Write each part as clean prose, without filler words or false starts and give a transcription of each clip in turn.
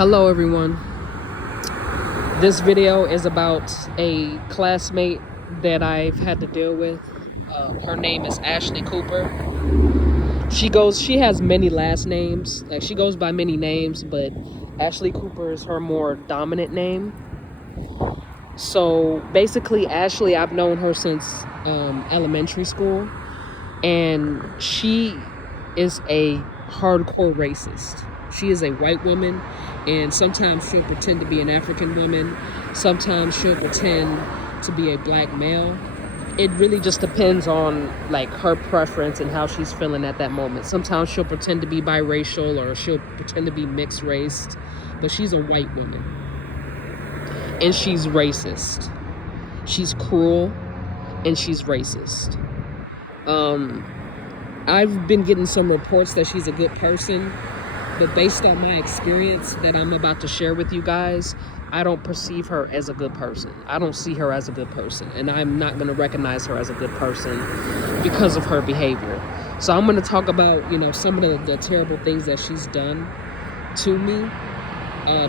Hello everyone. This video is about a classmate that I've had to deal with. Her name is Ashley Cooper. She has many last names. Like, she goes by many names, but Ashley Cooper is her more dominant name. So basically, Ashley, I've known her since elementary school, and she is a hardcore racist. She is a white woman, and sometimes she'll pretend to be an African woman. Sometimes she'll pretend to be a black male. It really just depends on like her preference and how she's feeling at that moment. Sometimes she'll pretend to be biracial, or she'll pretend to be mixed race, but she's a white woman. And she's racist. She's cruel, and she's racist. I've been getting some reports that she's a good person, but based on my experience that I'm about to share with you guys, I don't perceive her as a good person. I don't see her as a good person, and I'm not going to recognize her as a good person because of her behavior. So I'm going to talk about, some of the terrible things that she's done to me,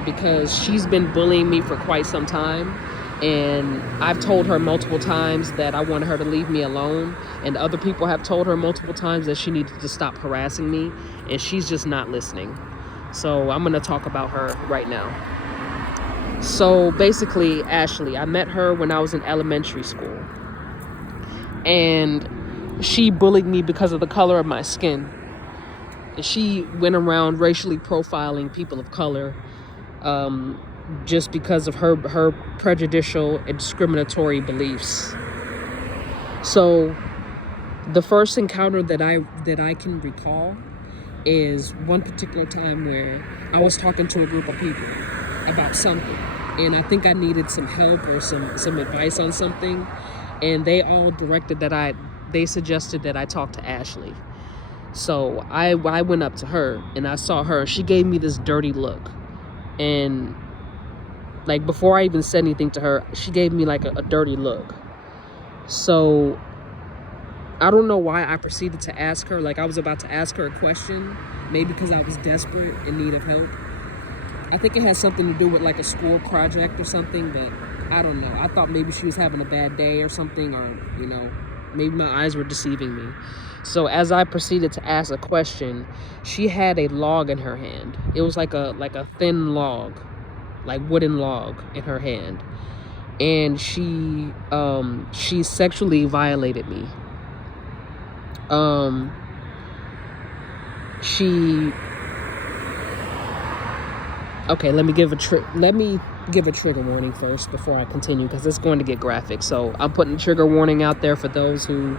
because she's been bullying me for quite some time. And I've told her multiple times that I wanted her to leave me alone. And other people have told her multiple times that she needed to stop harassing me. And she's just not listening. So I'm going to talk about her right now. So basically, Ashley, I met her when I was in elementary school. And she bullied me because of the color of my skin. And she went around racially profiling people of color, just because of her prejudicial and discriminatory beliefs. So the first encounter that I can recall is one particular time where I was talking to a group of people about something, and I think I needed some help or some advice on something, and they all they suggested that I talk to Ashley. So I went up to her and I saw her. She gave me this dirty look, and like, before I even said anything to her, she gave me like a dirty look. So I don't know why I proceeded to ask her. Like, I was about to ask her a question, maybe because I was desperate in need of help. I think it has something to do with like a school project or something, but I don't know. I thought maybe she was having a bad day or something, or maybe my eyes were deceiving me. So as I proceeded to ask a question, she had a log in her hand. It was like a thin log, like wooden log in her hand, and she sexually violated me. Okay, let me give a trigger warning first before I continue, because it's going to get graphic. So I'm putting a trigger warning out there for those who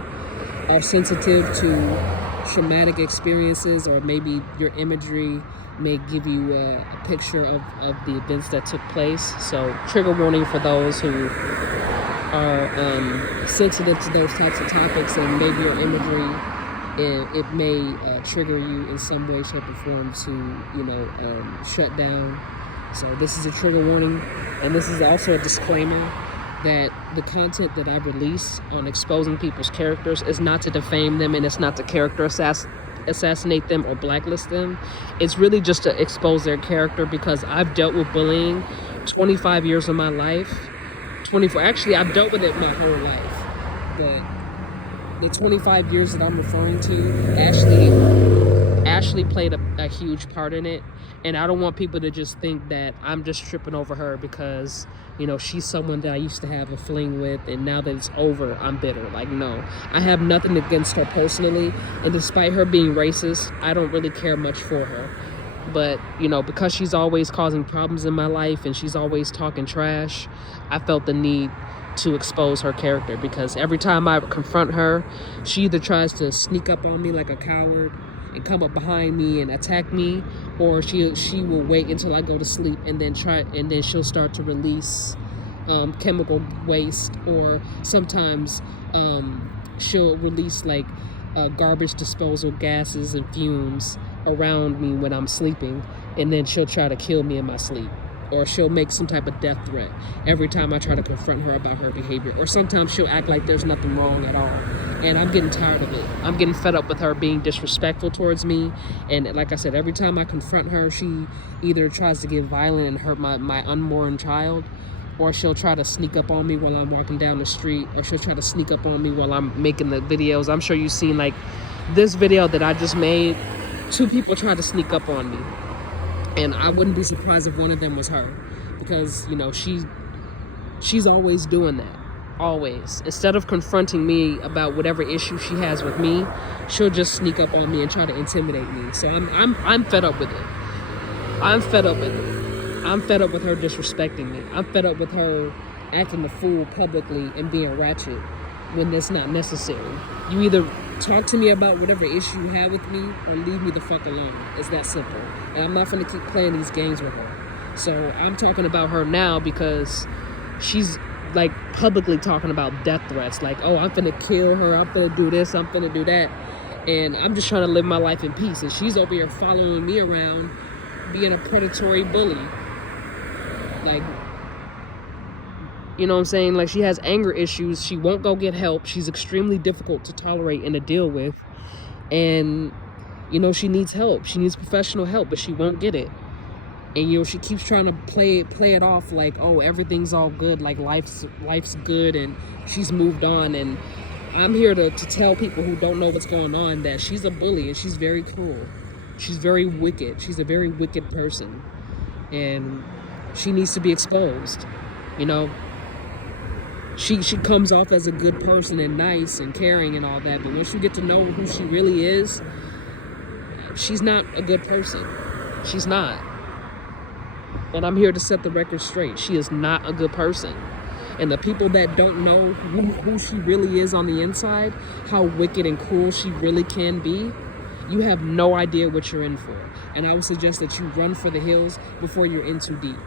are sensitive to traumatic experiences, or maybe your imagery may give you a picture of the events that took place. So trigger warning for those who are sensitive to those types of topics, and maybe your imagery, it may trigger you in some way, shape, or form to shut down. So this is a trigger warning, and this is also a disclaimer that the content that I release on exposing people's characters is not to defame them, and it's not to character assassinate them or blacklist them. It's really just to expose their character, because I've dealt with bullying 25 years of my life. Actually, I've dealt with it my whole life, but the 25 years that I'm referring to, Ashley played a huge part in it. And I don't want people to just think that I'm just tripping over her because she's someone that I used to have a fling with, and now that it's over, I'm bitter. Like, no, I have nothing against her personally, and despite her being racist, I don't really care much for her. But because she's always causing problems in my life and she's always talking trash, I felt the need to expose her character, because every time I confront her, she either tries to sneak up on me like a coward and come up behind me and attack me, or she will wait until I go to sleep and then she'll start to release chemical waste, or sometimes she'll release like garbage disposal gases and fumes around me when I'm sleeping, and then she'll try to kill me in my sleep, or she'll make some type of death threat every time I try to confront her about her behavior. Or sometimes she'll act like there's nothing wrong at all, And I'm getting tired of it. I'm getting fed up with her being disrespectful towards me. And like I said, every time I confront her, she either tries to get violent and hurt my unborn child, or she'll try to sneak up on me while I'm walking down the street, or she'll try to sneak up on me while I'm making the videos. I'm sure you've seen, like, this video that I just made, 2 people tried to sneak up on me. And I wouldn't be surprised if one of them was her, because, you know, she's always doing that. Always. Instead of confronting me about whatever issue she has with me, she'll just sneak up on me and try to intimidate me. So I'm fed up with it. I'm fed up with it. I'm fed up with her disrespecting me. I'm fed up with her acting the fool publicly and being ratchet when that's not necessary. You either talk to me about whatever issue you have with me or leave me the fuck alone. It's that simple. And I'm not going to keep playing these games with her. So I'm talking about her now because she's like publicly talking about death threats, like, oh, I'm gonna kill her, I'm gonna do this, I'm gonna do that, and I'm just trying to live my life in peace, and she's over here following me around being a predatory bully. Like, you know what I'm saying? Like, she has anger issues, she won't go get help, she's extremely difficult to tolerate and to deal with, and you know, she needs help, she needs professional help, but she won't get it. And, you know, she keeps trying to play it off like, oh, everything's all good, like life's good, and she's moved on. And I'm here to tell people who don't know what's going on that she's a bully, and she's very cruel. She's very wicked. She's a very wicked person. And she needs to be exposed. You know, she comes off as a good person and nice and caring and all that, but once you get to know who she really is, she's not a good person. She's not. And I'm here to set the record straight. She is not a good person. And the people that don't know who she really is on the inside, how wicked and cruel she really can be, you have no idea what you're in for. And I would suggest that you run for the hills before you're in too deep.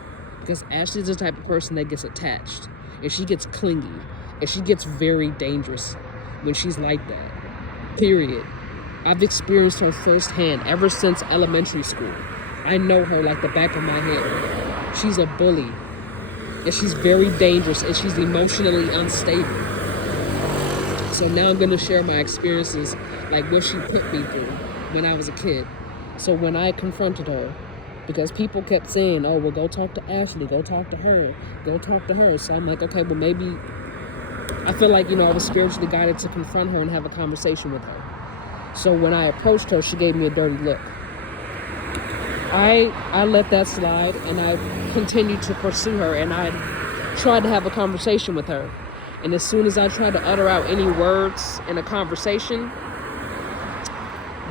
Because Ashley's the type of person that gets attached. And she gets clingy. And she gets very dangerous when she's like that. Period. I've experienced her firsthand ever since elementary school. I know her like the back of my hand. She's a bully. And she's very dangerous. And she's emotionally unstable. So now I'm going to share my experiences, like what she put me through when I was a kid. So when I confronted her, because people kept saying, oh, well, go talk to Ashley. Go talk to her. Go talk to her. So I'm like, okay, well, maybe I feel like, you know, I was spiritually guided to confront her and have a conversation with her. So when I approached her, she gave me a dirty look. I let that slide, and I continued to pursue her, and I tried to have a conversation with her. And as soon as I tried to utter out any words in a conversation,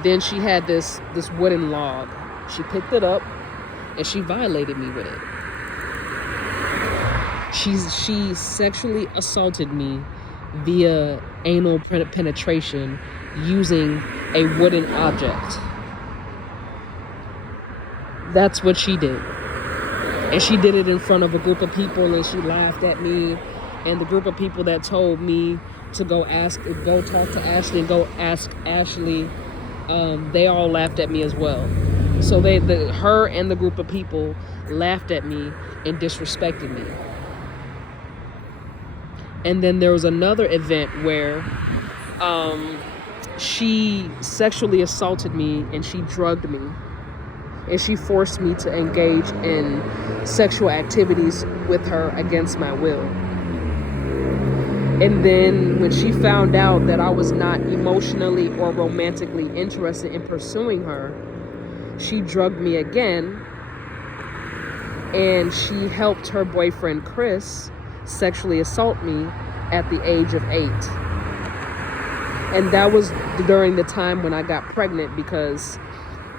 then she had this wooden log. She picked it up, and she violated me with it. She sexually assaulted me via anal penetration using a wooden object. That's what she did. And she did it in front of a group of people, and she laughed at me. And the group of people that told me to go talk to Ashley and go ask Ashley, they all laughed at me as well. So her and the group of people laughed at me and disrespected me. And then there was another event where she sexually assaulted me and she drugged me. And she forced me to engage in sexual activities with her against my will. And then when she found out that I was not emotionally or romantically interested in pursuing her, she drugged me again. And she helped her boyfriend, Chris, sexually assault me at the age of 8. And that was during the time when I got pregnant, because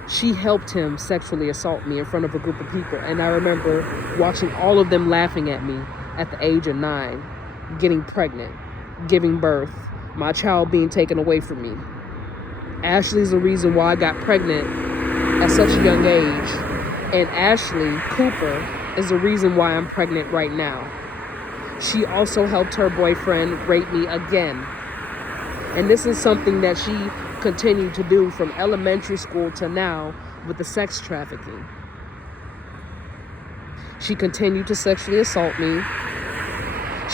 she helped him sexually assault me in front of a group of people. And I remember watching all of them laughing at me at the age of 9, getting pregnant, giving birth, my child being taken away from me. Ashley's the reason why I got pregnant at such a young age. And Ashley Cooper is the reason why I'm pregnant right now. She also helped her boyfriend rape me again. And this is something that she continued to do from elementary school to now with the sex trafficking. She continued to sexually assault me.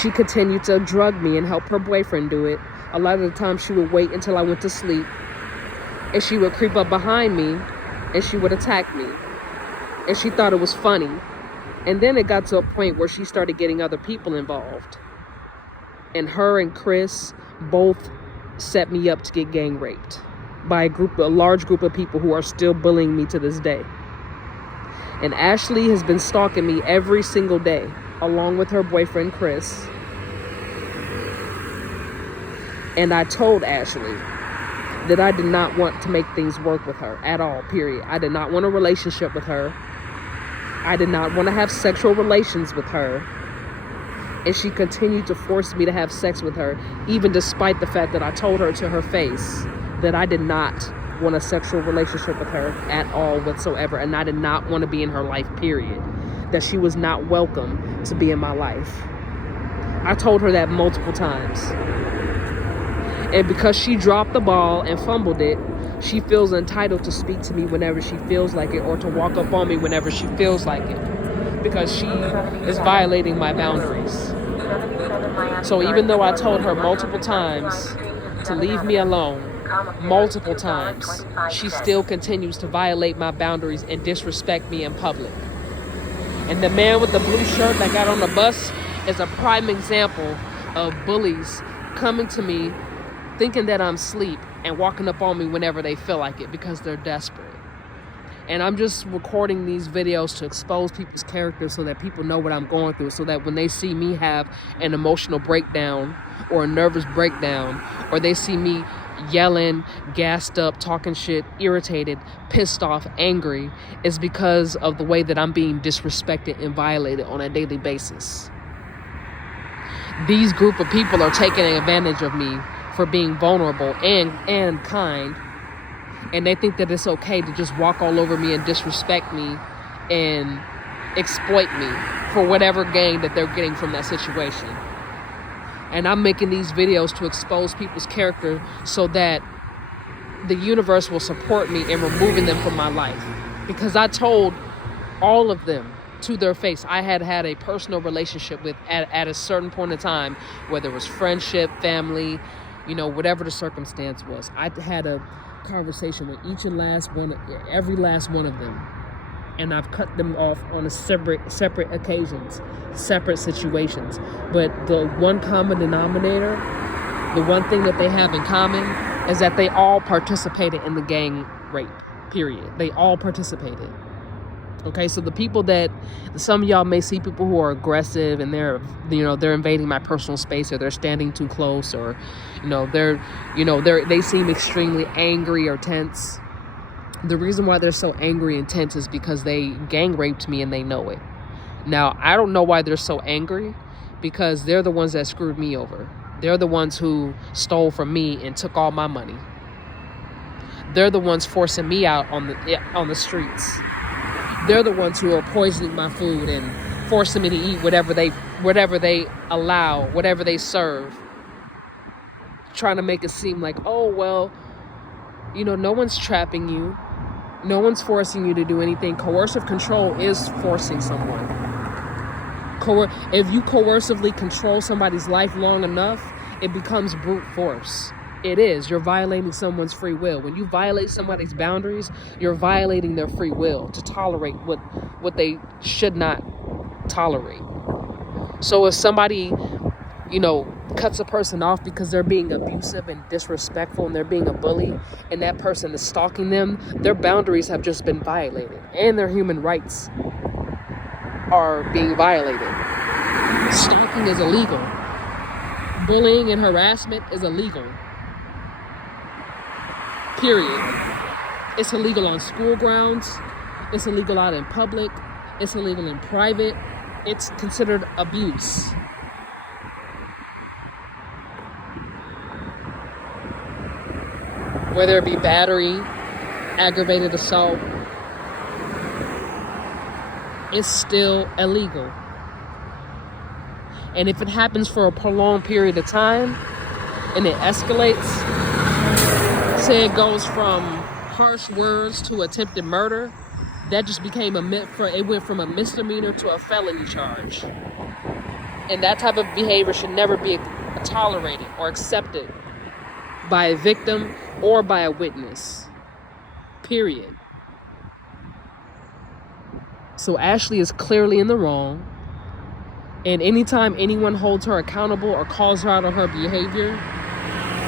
She continued to drug me and help her boyfriend do it. A lot of the time she would wait until I went to sleep, and she would creep up behind me and she would attack me. And she thought it was funny. And then it got to a point where she started getting other people involved. And her and Chris both set me up to get gang raped by a large group of people who are still bullying me to this day. And Ashley has been stalking me every single day, along with her boyfriend Chris. And I told Ashley that I did not want to make things work with her at all, period. I did not want a relationship with her. I did not want to have sexual relations with her. And she continued to force me to have sex with her, even despite the fact that I told her to her face that I did not want a sexual relationship with her at all whatsoever. And I did not want to be in her life, period. That she was not welcome to be in my life. I told her that multiple times. And because she dropped the ball and fumbled it, she feels entitled to speak to me whenever she feels like it, or to walk up on me whenever she feels like it, because she is violating my boundaries. So even though I told her multiple times to leave me alone, multiple times, she still continues to violate my boundaries and disrespect me in public. And the man with the blue shirt that got on the bus is a prime example of bullies coming to me thinking that I'm asleep and walking up on me whenever they feel like it because they're desperate. And I'm just recording these videos to expose people's characters so that people know what I'm going through, so that when they see me have an emotional breakdown or a nervous breakdown, or they see me yelling, gassed up, talking shit, irritated, pissed off, angry, it's because of the way that I'm being disrespected and violated on a daily basis. These group of people are taking advantage of me for being vulnerable and kind, and they think that it's okay to just walk all over me and disrespect me and exploit me for whatever gain that they're getting from that situation. And I'm making these videos to expose people's character so that the universe will support me in removing them from my life. Because I told all of them to their face I had a personal relationship with at a certain point in time, whether it was friendship, family, whatever the circumstance was. I had a conversation with every last one of them, and I've cut them off on separate occasions, separate situations. But the one common denominator, the one thing that they have in common, is that they all participated in the gang rape, period. They all participated. Okay, so the people that some of y'all may see people who are aggressive and they're invading my personal space, or they're standing too close, or they seem extremely angry or tense. The reason why they're so angry and tense is because they gang raped me and they know it. Now, I don't know why they're so angry, because they're the ones that screwed me over. They're the ones who stole from me and took all my money. They're the ones forcing me out on the streets. They're the ones who are poisoning my food and forcing me to eat whatever they allow, whatever they serve. Trying to make it seem like, oh, well, no one's trapping you. No one's forcing you to do anything. Coercive control is forcing someone. If you coercively control somebody's life long enough, it becomes brute force. It is. You're violating someone's free will. When you violate somebody's boundaries, you're violating their free will to tolerate what they should not tolerate. So if somebody, cuts a person off because they're being abusive and disrespectful and they're being a bully, and that person is stalking them, their boundaries have just been violated and their human rights are being violated. Stalking is illegal. Bullying and harassment is illegal. Period. It's illegal on school grounds. It's illegal out in public. It's illegal in private. It's considered abuse. Whether it be battery, aggravated assault, it's still illegal. And if it happens for a prolonged period of time and it escalates, say it goes from harsh words to attempted murder, that just became it went from a misdemeanor to a felony charge. And that type of behavior should never be tolerated or accepted by a victim or by a witness. Period. So Ashley is clearly in the wrong. And anytime anyone holds her accountable or calls her out on her behavior,